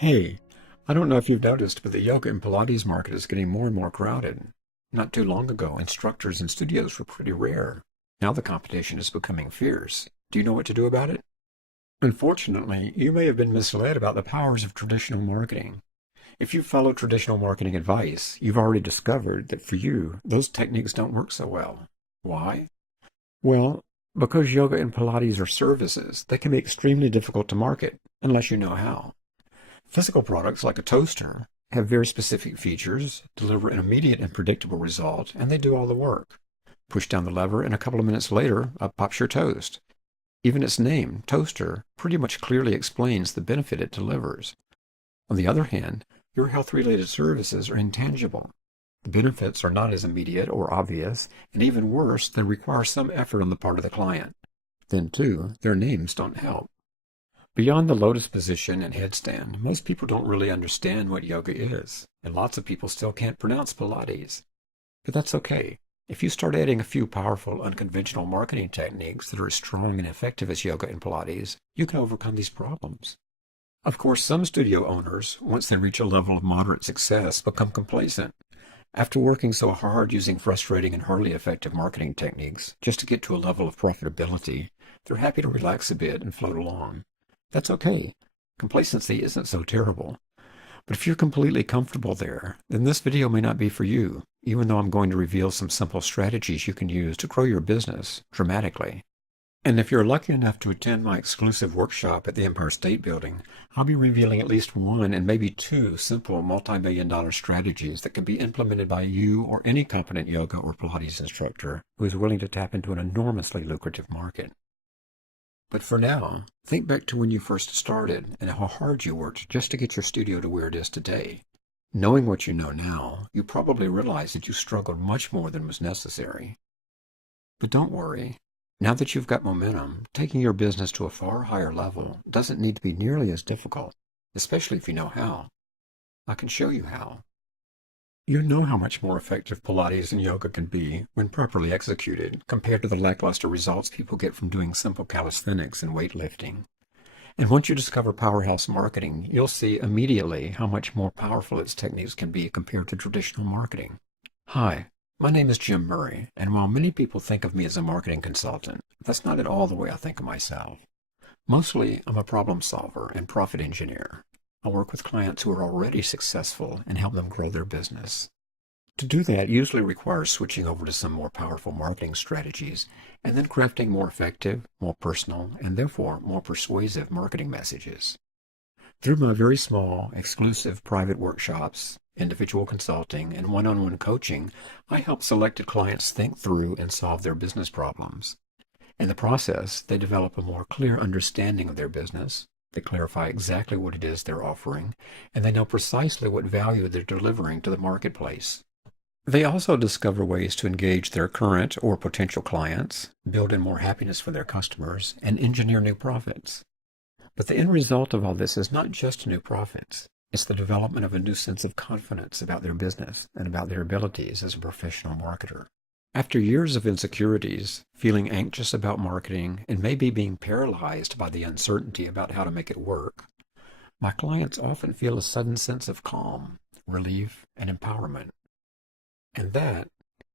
Hey, I don't know if you've noticed, but the yoga and Pilates market is getting more and more crowded. Not too long ago, instructors and studios were pretty rare. Now the competition is becoming fierce. Do you know what to do about it? Unfortunately, you may have been misled about the powers of traditional marketing. If you follow traditional marketing advice, you've already discovered that for you, those techniques don't work so well. Why? Well, because yoga and Pilates are services, they can be extremely difficult to market unless you know how. Physical products like a toaster have very specific features, deliver an immediate and predictable result, and they do all the work. Push down the lever, and a couple of minutes later, up pops your toast. Even its name, toaster, pretty much clearly explains the benefit it delivers. On the other hand, your health-related services are intangible. The benefits are not as immediate or obvious, and even worse, they require some effort on the part of the client. Then, too, their names don't help. Beyond the lotus position and headstand, most people don't really understand what yoga is, and lots of people still can't pronounce Pilates. But that's okay. If you start adding a few powerful, unconventional marketing techniques that are as strong and effective as yoga and Pilates, you can overcome these problems. Of course, some studio owners, once they reach a level of moderate success, become complacent. After working so hard using frustrating and hardly effective marketing techniques just to get to a level of profitability, they're happy to relax a bit and float along. That's okay. Complacency isn't so terrible. But if you're completely comfortable there, then this video may not be for you, even though I'm going to reveal some simple strategies you can use to grow your business dramatically. And if you're lucky enough to attend my exclusive workshop at the Empire State Building, I'll be revealing at least one and maybe two simple multi-million-dollar strategies that can be implemented by you or any competent yoga or Pilates instructor who is willing to tap into an enormously lucrative market. But for now, think back to when you first started and how hard you worked just to get your studio to where it is today. Knowing what you know now, you probably realize that you struggled much more than was necessary. But don't worry. Now that you've got momentum, taking your business to a far higher level doesn't need to be nearly as difficult, especially if you know how. I can show you how. You know how much more effective Pilates and yoga can be when properly executed compared to the lackluster results people get from doing simple calisthenics and weightlifting. And once you discover Powerhouse marketing, you'll see immediately how much more powerful its techniques can be compared to traditional marketing. Hi, my name is Jim Murray, and while many people think of me as a marketing consultant, that's not at all the way I think of myself. Mostly, I'm a problem solver and profit engineer. I work with clients who are already successful and help them grow their business. To do that usually requires switching over to some more powerful marketing strategies and then crafting more effective, more personal, and therefore more persuasive marketing messages. Through my very small, exclusive private workshops, individual consulting, and one-on-one coaching, I help selected clients think through and solve their business problems. In the process, they develop a more clear understanding of their business. They clarify exactly what it is they're offering, and they know precisely what value they're delivering to the marketplace. They also discover ways to engage their current or potential clients, build in more happiness for their customers, and engineer new profits. But the end result of all this is not just new profits. It's the development of a new sense of confidence about their business and about their abilities as a professional marketer. After years of insecurities, feeling anxious about marketing, and maybe being paralyzed by the uncertainty about how to make it work, my clients often feel a sudden sense of calm, relief, and empowerment. And that,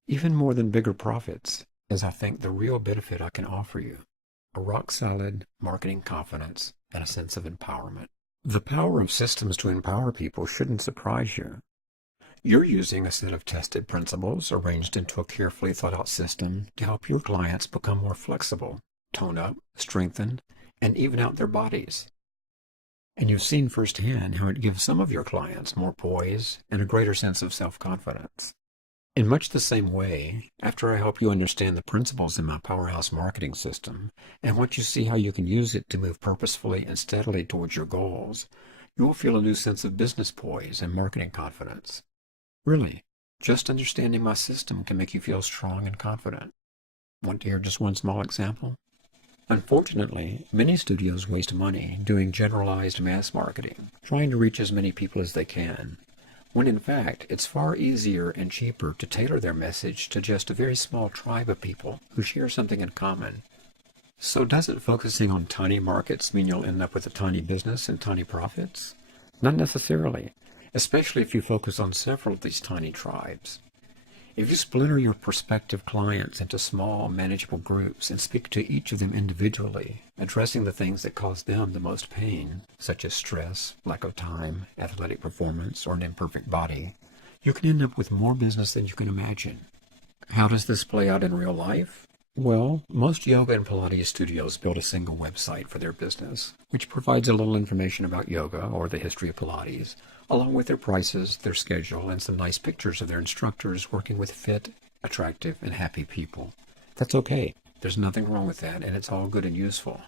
even more than bigger profits, is I think the real benefit I can offer you: a rock-solid marketing confidence and a sense of empowerment. The power of systems to empower people shouldn't surprise you. You're using a set of tested principles arranged into a carefully thought-out system to help your clients become more flexible, tone up, strengthen, and even out their bodies. And you've seen firsthand how it gives some of your clients more poise and a greater sense of self-confidence. In much the same way, after I help you understand the principles in my Powerhouse marketing system, and once you see how you can use it to move purposefully and steadily towards your goals, you will feel a new sense of business poise and marketing confidence. Really, just understanding my system can make you feel strong and confident. Want to hear just one small example? Unfortunately, many studios waste money doing generalized mass marketing, trying to reach as many people as they can, when in fact it's far easier and cheaper to tailor their message to just a very small tribe of people who share something in common. So doesn't focusing on tiny markets mean you'll end up with a tiny business and tiny profits? Not necessarily, especially if you focus on several of these tiny tribes. If you splinter your prospective clients into small, manageable groups and speak to each of them individually, addressing the things that cause them the most pain, such as stress, lack of time, athletic performance, or an imperfect body, you can end up with more business than you can imagine. How does this play out in real life? Well, most yoga and Pilates studios build a single website for their business, which provides a little information about yoga or the history of Pilates, along with their prices, their schedule, and some nice pictures of their instructors working with fit, attractive, and happy people. That's okay. There's nothing wrong with that, and it's all good and useful.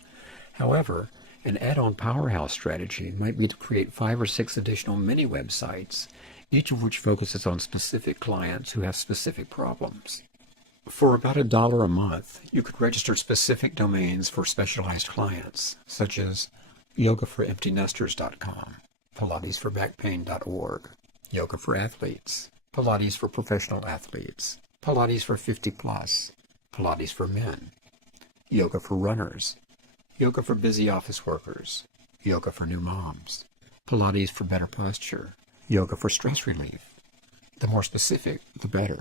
However, an add-on Powerhouse strategy might be to create 5 or 6 additional mini websites, each of which focuses on specific clients who have specific problems. For about $1 a month, you could register specific domains for specialized clients, such as yogaforemptynesters.com, pilatesforbackpain.org, yoga for athletes, Pilates for professional athletes, Pilates for 50 plus, Pilates for men, yoga for runners, yoga for busy office workers, yoga for new moms, Pilates for better posture, yoga for stress relief. The more specific, the better.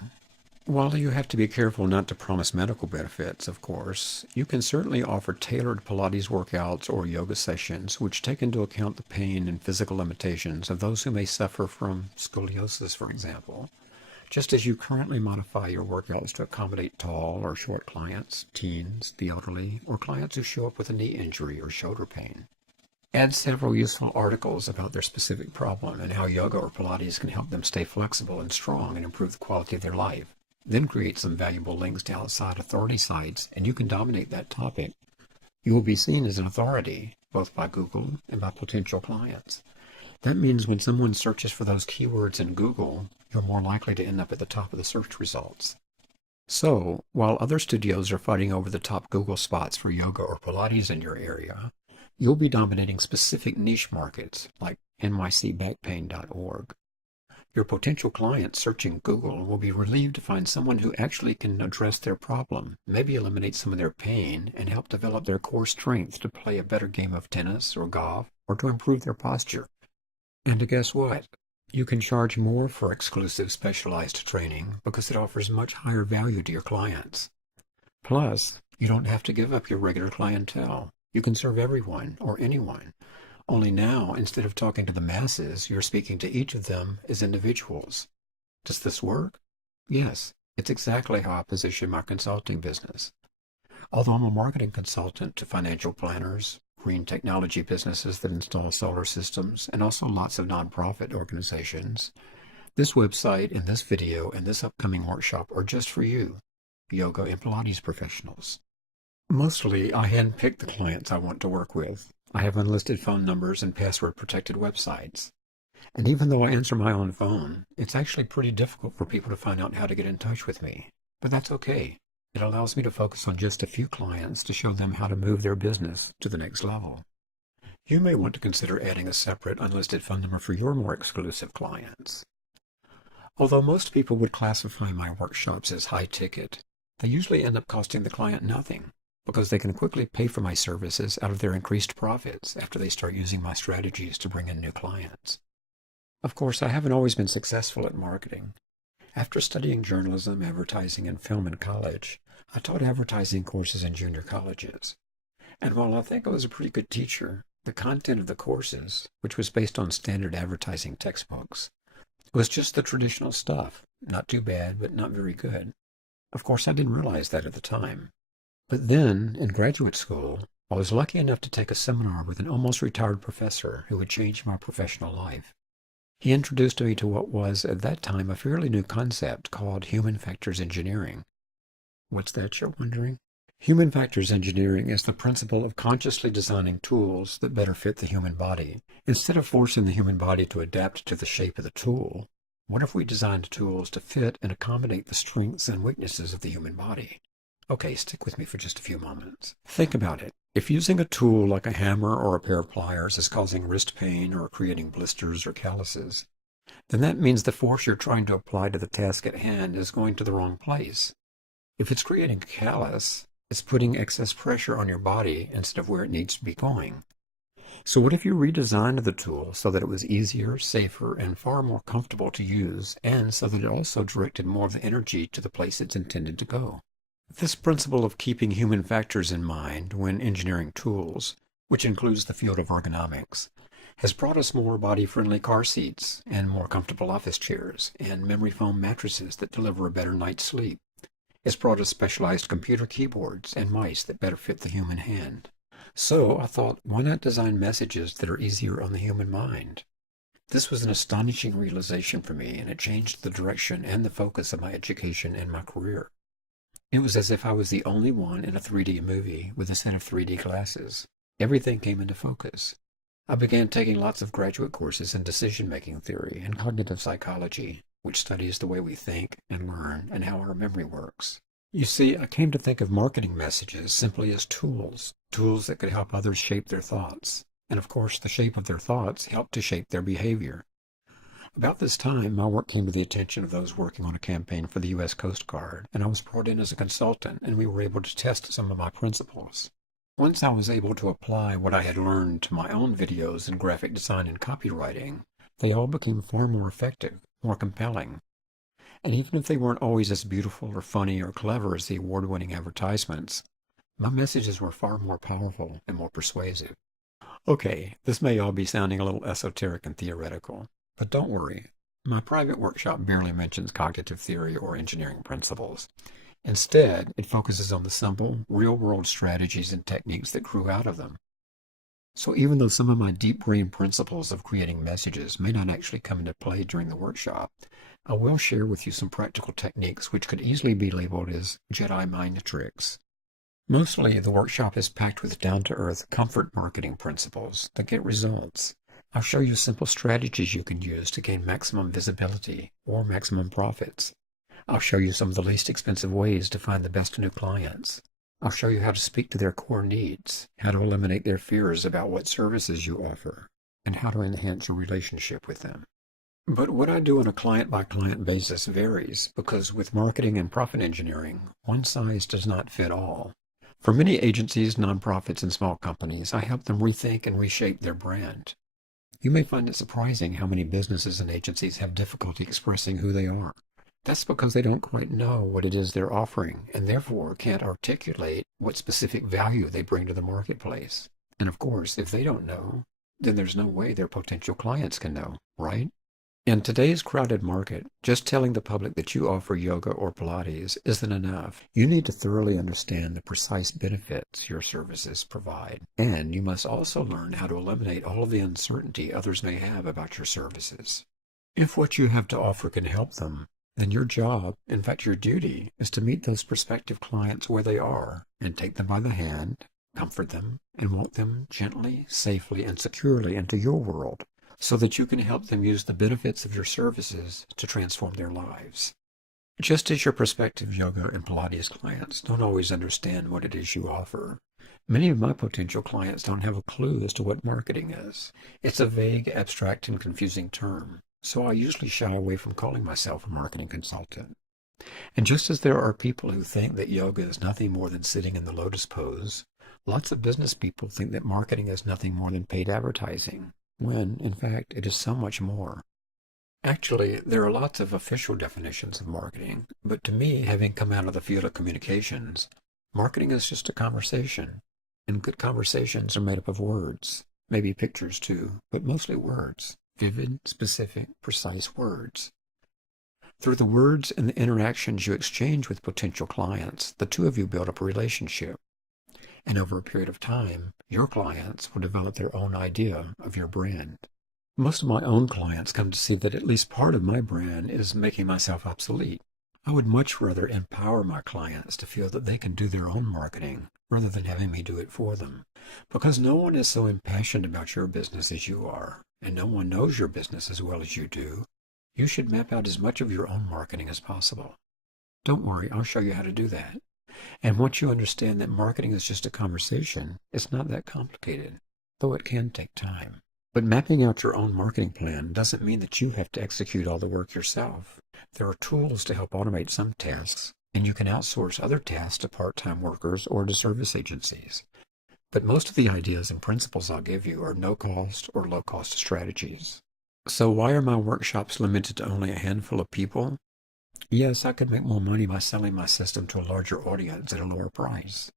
While you have to be careful not to promise medical benefits, of course, you can certainly offer tailored Pilates workouts or yoga sessions which take into account the pain and physical limitations of those who may suffer from scoliosis, for example, just as you currently modify your workouts to accommodate tall or short clients, teens, the elderly, or clients who show up with a knee injury or shoulder pain. Add several useful articles about their specific problem and how yoga or Pilates can help them stay flexible and strong and improve the quality of their life. Then create some valuable links to outside authority sites, and you can dominate that topic. You will be seen as an authority, both by Google and by potential clients. That means when someone searches for those keywords in Google, you're more likely to end up at the top of the search results. So, while other studios are fighting over the top Google spots for yoga or Pilates in your area, you'll be dominating specific niche markets like nycbackpain.org. Your potential clients searching Google will be relieved to find someone who actually can address their problem, maybe eliminate some of their pain, and help develop their core strength to play a better game of tennis or golf, or to improve their posture. And guess what? You can charge more for exclusive specialized training because it offers much higher value to your clients. Plus, you don't have to give up your regular clientele. You can serve everyone or anyone. Only now, instead of talking to the masses, you're speaking to each of them as individuals. Does this work? Yes, it's exactly how I position my consulting business. Although I'm a marketing consultant to financial planners, green technology businesses that install solar systems, and also lots of nonprofit organizations, this website and this video and this upcoming workshop are just for you, yoga and Pilates professionals. Mostly, I handpick the clients I want to work with. I have unlisted phone numbers and password-protected websites. And even though I answer my own phone, it's actually pretty difficult for people to find out how to get in touch with me. But that's okay. It allows me to focus on just a few clients to show them how to move their business to the next level. You may want to consider adding a separate unlisted phone number for your more exclusive clients. Although most people would classify my workshops as high-ticket, they usually end up costing the client nothing, because they can quickly pay for my services out of their increased profits after they start using my strategies to bring in new clients. Of course, I haven't always been successful at marketing. After studying journalism, advertising, and film in college, I taught advertising courses in junior colleges. And while I think I was a pretty good teacher, the content of the courses, which was based on standard advertising textbooks, was just the traditional stuff. Not too bad, but not very good. Of course, I didn't realize that at the time. But then, in graduate school, I was lucky enough to take a seminar with an almost retired professor who would change my professional life. He introduced me to what was, at that time, a fairly new concept called human factors engineering. What's that, you're wondering? Human factors engineering is the principle of consciously designing tools that better fit the human body. Instead of forcing the human body to adapt to the shape of the tool, what if we designed tools to fit and accommodate the strengths and weaknesses of the human body? Okay, stick with me for just a few moments. Think about it. If using a tool like a hammer or a pair of pliers is causing wrist pain or creating blisters or calluses, then that means the force you're trying to apply to the task at hand is going to the wrong place. If it's creating a callus, it's putting excess pressure on your body instead of where it needs to be going. So what if you redesigned the tool so that it was easier, safer, and far more comfortable to use, and so that it also directed more of the energy to the place it's intended to go? This principle of keeping human factors in mind when engineering tools, which includes the field of ergonomics, has brought us more body-friendly car seats and more comfortable office chairs and memory foam mattresses that deliver a better night's sleep. It's brought us specialized computer keyboards and mice that better fit the human hand. So I thought, why not design messages that are easier on the human mind? This was an astonishing realization for me, and it changed the direction and the focus of my education and my career. It was as if I was the only one in a 3D movie with a set of 3D glasses. Everything came into focus. I began taking lots of graduate courses in decision-making theory and cognitive psychology, which studies the way we think and learn and how our memory works. You see, I came to think of marketing messages simply as tools that could help others shape their thoughts. And of course, the shape of their thoughts helped to shape their behavior. About this time, my work came to the attention of those working on a campaign for the U.S. Coast Guard, and I was brought in as a consultant, and we were able to test some of my principles. Once I was able to apply what I had learned to my own videos in graphic design and copywriting, they all became far more effective, more compelling. And even if they weren't always as beautiful or funny or clever as the award-winning advertisements, my messages were far more powerful and more persuasive. Okay, this may all be sounding a little esoteric and theoretical, but don't worry. My private workshop barely mentions cognitive theory or engineering principles. Instead, it focuses on the simple, real-world strategies and techniques that grew out of them. So even though some of my deep-brain principles of creating messages may not actually come into play during the workshop, I will share with you some practical techniques which could easily be labeled as Jedi mind tricks. Mostly, the workshop is packed with down-to-earth comfort marketing principles that get results. I'll show you simple strategies you can use to gain maximum visibility or maximum profits. I'll show you some of the least expensive ways to find the best new clients. I'll show you how to speak to their core needs, how to eliminate their fears about what services you offer, and how to enhance your relationship with them. But what I do on a client-by-client basis varies, because with marketing and profit engineering, one size does not fit all. For many agencies, nonprofits, and small companies, I help them rethink and reshape their brand. You may find it surprising how many businesses and agencies have difficulty expressing who they are. That's because they don't quite know what it is they're offering, and therefore can't articulate what specific value they bring to the marketplace. And of course, if they don't know, then there's no way their potential clients can know, right? In today's crowded market, just telling the public that you offer yoga or Pilates isn't enough. You need to thoroughly understand the precise benefits your services provide. And you must also learn how to eliminate all of the uncertainty others may have about your services. If what you have to offer can help them, then your job, in fact your duty, is to meet those prospective clients where they are and take them by the hand, comfort them, and walk them gently, safely, and securely into your world, so that you can help them use the benefits of your services to transform their lives. Just as your prospective yoga and Pilates clients don't always understand what it is you offer, many of my potential clients don't have a clue as to what marketing is. It's a vague, abstract, and confusing term, so I usually shy away from calling myself a marketing consultant. And just as there are people who think that yoga is nothing more than sitting in the lotus pose, lots of business people think that marketing is nothing more than paid advertising, when, in fact, it is so much more. Actually, there are lots of official definitions of marketing, but to me, having come out of the field of communications, marketing is just a conversation, and good conversations are made up of words, maybe pictures too, but mostly words, vivid, specific, precise words. Through the words and the interactions you exchange with potential clients, the two of you build up a relationship. And over a period of time, your clients will develop their own idea of your brand. Most of my own clients come to see that at least part of my brand is making myself obsolete. I would much rather empower my clients to feel that they can do their own marketing rather than having me do it for them. Because no one is so impassioned about your business as you are, and no one knows your business as well as you do. You should map out as much of your own marketing as possible. Don't worry, I'll show you how to do that. And once you understand that marketing is just a conversation, it's not that complicated, though it can take time. But mapping out your own marketing plan doesn't mean that you have to execute all the work yourself. There are tools to help automate some tasks, and you can outsource other tasks to part-time workers or to service agencies. but most of the ideas and principles I'll give you are no-cost or low-cost strategies. So why are my workshops limited to only a handful of people? Yes, I could make more money by selling my system to a larger audience at a lower price,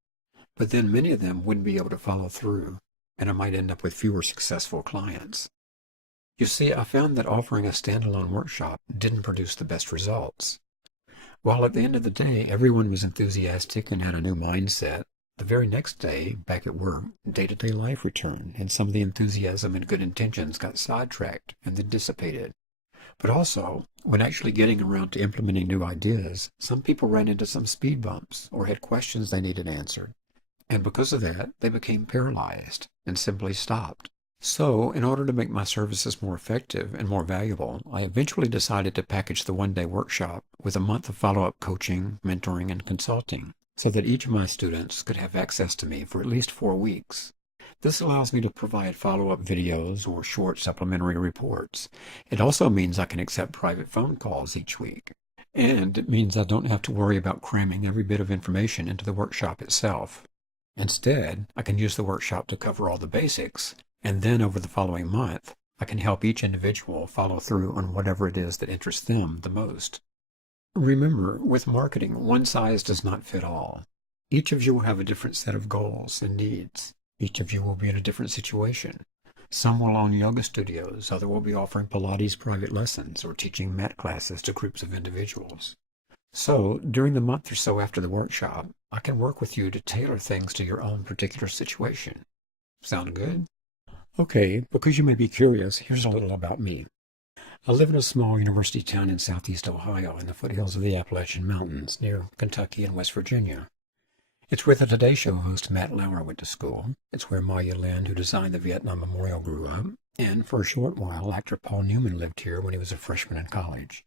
but then many of them wouldn't be able to follow through, and I might end up with fewer successful clients. You see, I found that offering a standalone workshop didn't produce the best results. While at the end of the day, everyone was enthusiastic and had a new mindset, the very next day, back at work, day-to-day life returned, and some of the enthusiasm and good intentions got sidetracked and then dissipated. But also, when actually getting around to implementing new ideas, some people ran into some speed bumps or had questions they needed answered. And because of that, they became paralyzed and simply stopped. So, in order to make my services more effective and more valuable, I eventually decided to package the one-day workshop with a month of follow-up coaching, mentoring, and consulting, so that each of my students could have access to me for at least 4 weeks. This allows me to provide follow-up videos or short supplementary reports. It also means I can accept private phone calls each week. And it means I don't have to worry about cramming every bit of information into the workshop itself. Instead, I can use the workshop to cover all the basics, and then over the following month, I can help each individual follow through on whatever it is that interests them the most. Remember, with marketing, one size does not fit all. Each of you will have a different set of goals and needs. Each of you will be in a different situation. Some will own yoga studios, others will be offering Pilates private lessons or teaching mat classes to groups of individuals. So, during the month or so after the workshop, I can work with you to tailor things to your own particular situation. Sound good? Okay, because you may be curious, here's a little about me. I live in a small university town in southeast Ohio in the foothills of the Appalachian Mountains near Kentucky and West Virginia. It's where the Today Show host Matt Lauer went to school. It's where Maya Lin, who designed the Vietnam Memorial, grew up. And for a short while, actor Paul Newman lived here when he was a freshman in college.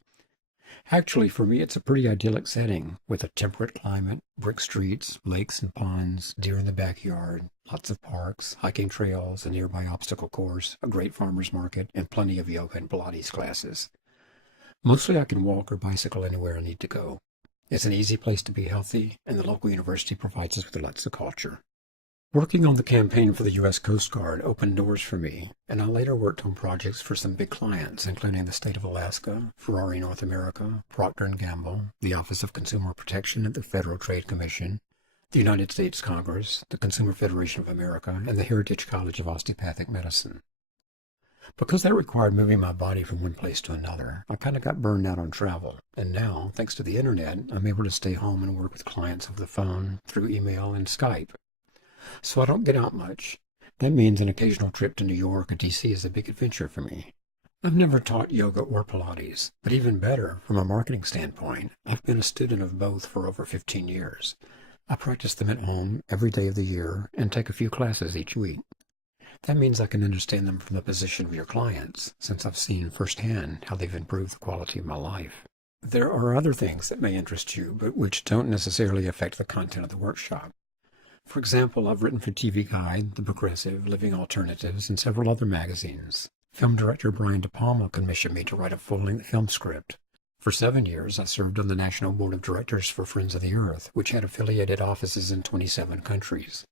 Actually, for me, it's a pretty idyllic setting with a temperate climate, brick streets, lakes and ponds, deer in the backyard, lots of parks, hiking trails, a nearby obstacle course, a great farmer's market, and plenty of yoga and Pilates classes. Mostly I can walk or bicycle anywhere I need to go. It's an easy place to be healthy, and the local university provides us with lots of culture. Working on the campaign for the U.S. Coast Guard opened doors for me, and I later worked on projects for some big clients, including the state of Alaska, Ferrari North America, Procter & Gamble, the Office of Consumer Protection at the Federal Trade Commission, the United States Congress, the Consumer Federation of America, and the Heritage College of Osteopathic Medicine. Because that required moving my body from one place to another, I kind of got burned out on travel, and now, thanks to the internet, I'm able to stay home and work with clients over the phone, through email, and Skype. So I don't get out much. That means an occasional trip to New York or D.C. is a big adventure for me. I've never taught yoga or Pilates, but even better, from a marketing standpoint, I've been a student of both for over 15 years. I practice them at home every day of the year and take a few classes each week. That means I can understand them from the position of your clients, since I've seen firsthand how they've improved the quality of my life. There are other things that may interest you, but which don't necessarily affect the content of the workshop. For example, I've written for TV Guide, The Progressive, Living Alternatives, and several other magazines. Film director Brian De Palma commissioned me to write a full-length film script. For 7 years, I served on the National Board of Directors for Friends of the Earth, which had affiliated offices in 27 countries.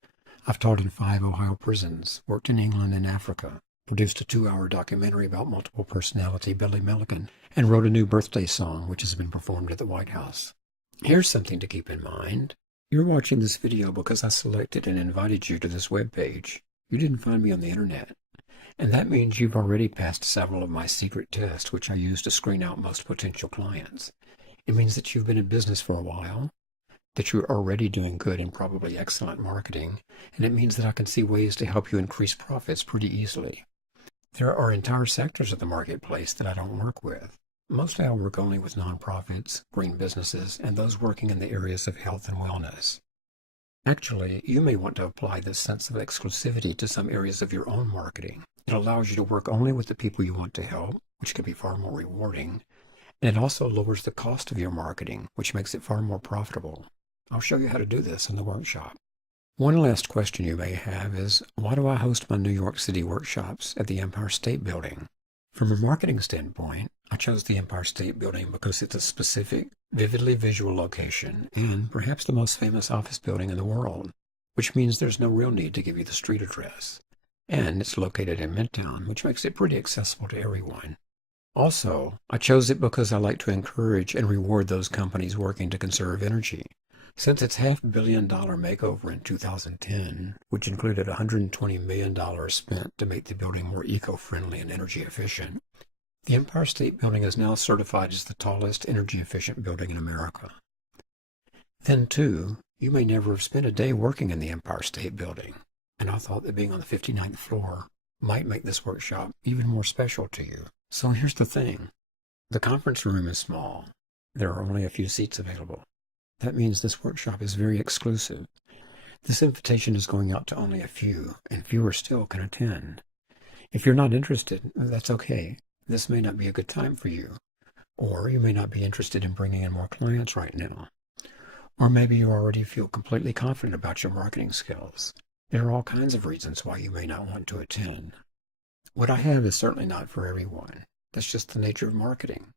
I've taught in 5 Ohio prisons, worked in England and Africa, produced a 2-hour documentary about multiple personality Billy Milligan, and wrote a new birthday song, which has been performed at the White House. Here's something to keep in mind. You're watching this video because I selected and invited you to this webpage. You didn't find me on the internet. And that means you've already passed several of my secret tests, which I use to screen out most potential clients. It means that you've been in business for a while, that you're already doing good and probably excellent marketing, and it means that I can see ways to help you increase profits pretty easily. There are entire sectors of the marketplace that I don't work with. Mostly I work only with nonprofits, green businesses, and those working in the areas of health and wellness. Actually, you may want to apply this sense of exclusivity to some areas of your own marketing. It allows you to work only with the people you want to help, which can be far more rewarding, and it also lowers the cost of your marketing, which makes it far more profitable. I'll show you how to do this in the workshop. One last question you may have is, why do I host my New York City workshops at the Empire State Building? From a marketing standpoint, I chose the Empire State Building because it's a specific, vividly visual location and perhaps the most famous office building in the world, which which means there's no real need to give you the street address. And it's located in Midtown, which makes it pretty accessible to everyone. Also, I chose it because I like to encourage and reward those companies working to conserve energy. Since its $500 million makeover in 2010, which included $120 million spent to make the building more eco-friendly and energy efficient, the Empire State Building is now certified as the tallest energy-efficient building in America. Then, too, you may never have spent a day working in the Empire State Building, and I thought that being on the 59th floor might make this workshop even more special to you. So here's the thing. The conference room is small. There are only a few seats available. That means this workshop is very exclusive. This invitation is going out to only a few, and fewer still can attend. If you're not interested, that's okay. This may not be a good time for you. Or you may not be interested in bringing in more clients right now. Or maybe you already feel completely confident about your marketing skills. There are all kinds of reasons why you may not want to attend. What I have is certainly not for everyone. That's just the nature of marketing.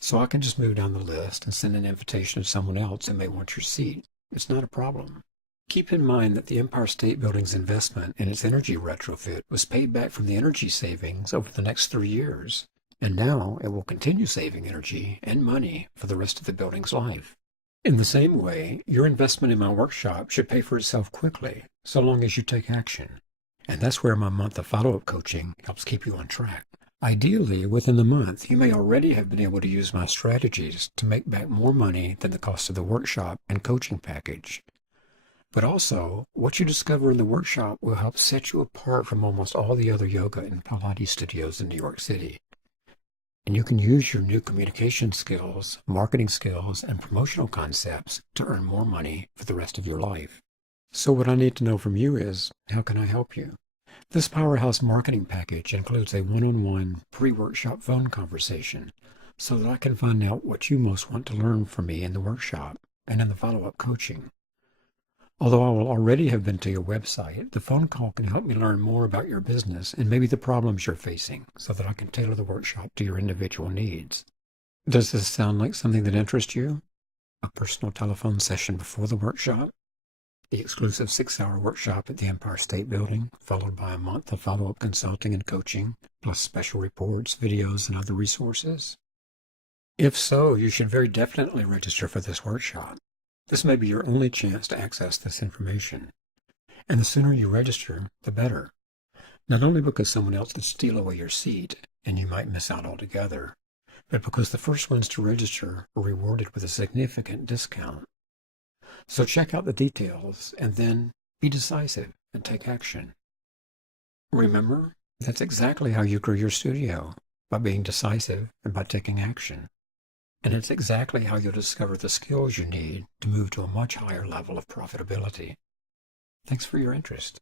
So I can just move down the list and send an invitation to someone else who may want your seat. It's not a problem. Keep in mind that the Empire State Building's investment in its energy retrofit was paid back from the energy savings over the next 3 years, and now it will continue saving energy and money for the rest of the building's life. In the same way, your investment in my workshop should pay for itself quickly, so long as you take action. And that's where my month of follow-up coaching helps keep you on track. Ideally, within the month, you may already have been able to use my strategies to make back more money than the cost of the workshop and coaching package. But also, what you discover in the workshop will help set you apart from almost all the other yoga and Pilates studios in New York City. And you can use your new communication skills, marketing skills, and promotional concepts to earn more money for the rest of your life. So what I need to know from you is, how can I help you? This Powerhouse marketing package includes a one-on-one pre-workshop phone conversation so that I can find out what you most want to learn from me in the workshop and in the follow-up coaching. Although I will already have been to your website, the phone call can help me learn more about your business and maybe the problems you're facing so that I can tailor the workshop to your individual needs. Does this sound like something that interests you? A personal telephone session before the workshop? The exclusive 6-hour workshop at the Empire State Building, followed by a month of follow-up consulting and coaching, plus special reports, videos, and other resources? If so, you should very definitely register for this workshop. This may be your only chance to access this information. And the sooner you register, the better. Not only because someone else could steal away your seat, and you might miss out altogether, but because the first ones to register are rewarded with a significant discount. So check out the details, and then be decisive and take action. Remember, that's exactly how you grow your studio, by being decisive and by taking action. And it's exactly how you'll discover the skills you need to move to a much higher level of profitability. Thanks for your interest.